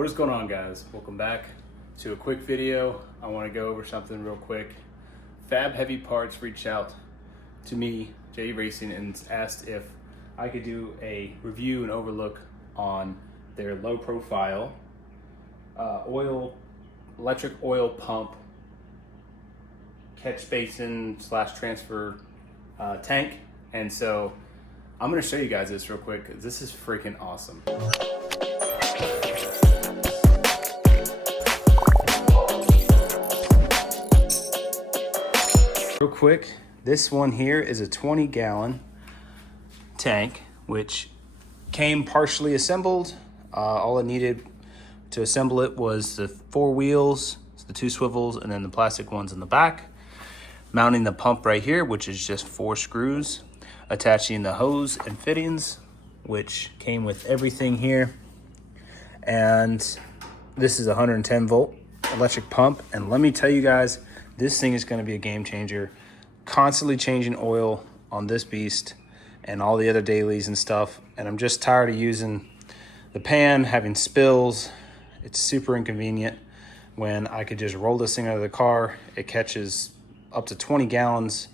What is going on, guys? Welcome back to a quick video. I want to go over something real quick. Fab Heavy Parts reached out to me, Jay Racing, and asked if I could do a review and overlook on their low profile electric oil pump catch basin / transfer tank. And so I'm going to show you guys this real quick. This is freaking awesome. Real quick, this one here is a 20-gallon tank, which came partially assembled. All it needed to assemble it was the 4 wheels, the 2 swivels, and then the plastic ones in the back. Mounting the pump right here, which is just 4 screws. Attaching the hose and fittings, which came with everything here. And this is a 110 volt electric pump. And let me tell you guys, this thing is going to be a game changer. Constantly changing oil on this beast and all the other dailies and stuff. And I'm just tired of using the pan, having spills. It's super inconvenient when I could just roll this thing out of the car. It catches up to 20 gallons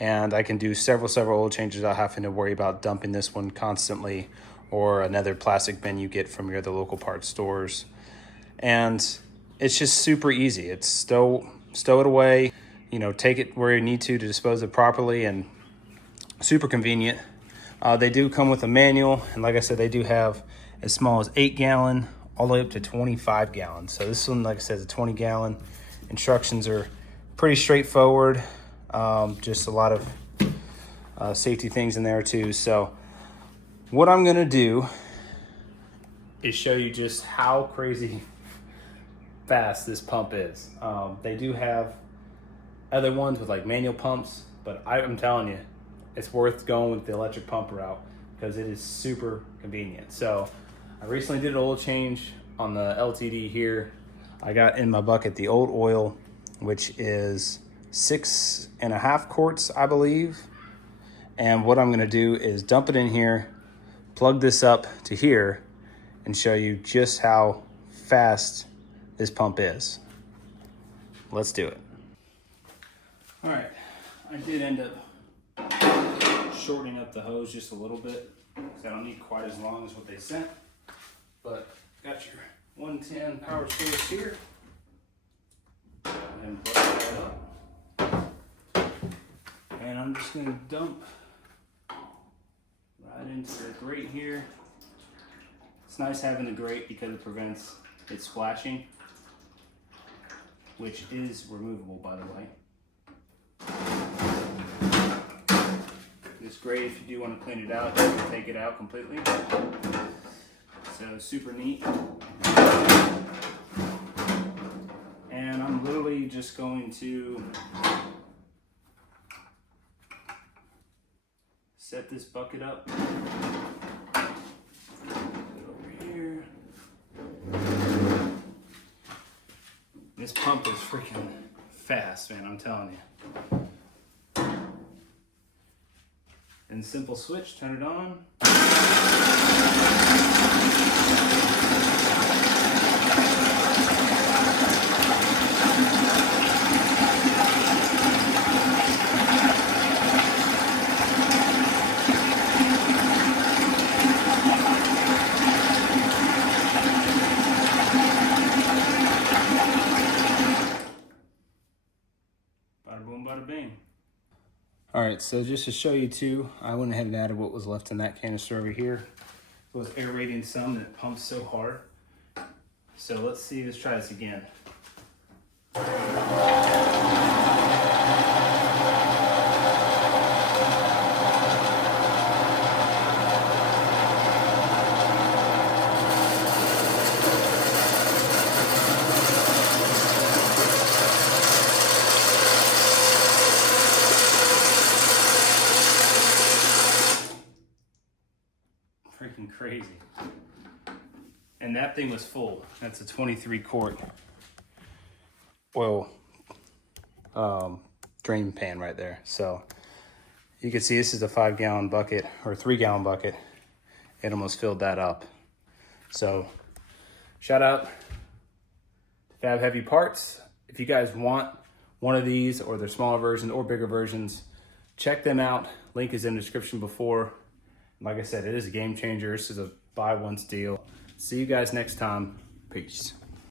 and I can do several oil changes without having to worry about dumping this one constantly or another plastic bin you get from your other local parts stores. And it's just super easy. It's stow it away, you know, take it where you need to dispose of it properly, and super convenient. They do come with a manual, and like I said, they do have as small as 8 gallon all the way up to 25 gallons. So this one, like I said, is a 20 gallon. Instructions are pretty straightforward. Just a lot of safety things in there too. So what I'm gonna do is show you just how crazy fast this pump is. They do have other ones with like manual pumps, but I'm telling you, it's worth going with the electric pump route because it is super convenient. So I recently did an oil change on the LTD here. I got in my bucket the old oil, which is 6.5 quarts, I believe. And what I'm gonna do is dump it in here, plug this up to here, and show you just how fast this pump is. Let's do it. All right, I did end up shortening up the hose just a little bit because I don't need quite as long as what they sent. But got your 110 power source here. Go ahead and plug that up. And I'm just gonna dump right into the grate here. It's nice having the grate because it prevents it splashing, which is removable, by the way. It's great if you do want to clean it out, you can take it out completely. So super neat. And I'm literally just going to set this bucket up. Put it over here. This pump is freaking fast, man, I'm telling you. And simple switch, turn it on. Bada boom, bada bing. All right, so just to show you too, I went ahead and added what was left in that canister over here. It was aerating some and it pumps so hard. So let's try this again. Freaking crazy. And that thing was full. That's a 23 quart oil drain pan right there. So you can see this is a 5 gallon bucket or 3 gallon bucket. It almost filled that up. So Shout out to Fab Heavy Parts. If you guys want one of these or their smaller version or bigger versions, check them out. Link is in the description before. Like I said, it is a game changer. This is a buy once deal. See you guys next time. Peace.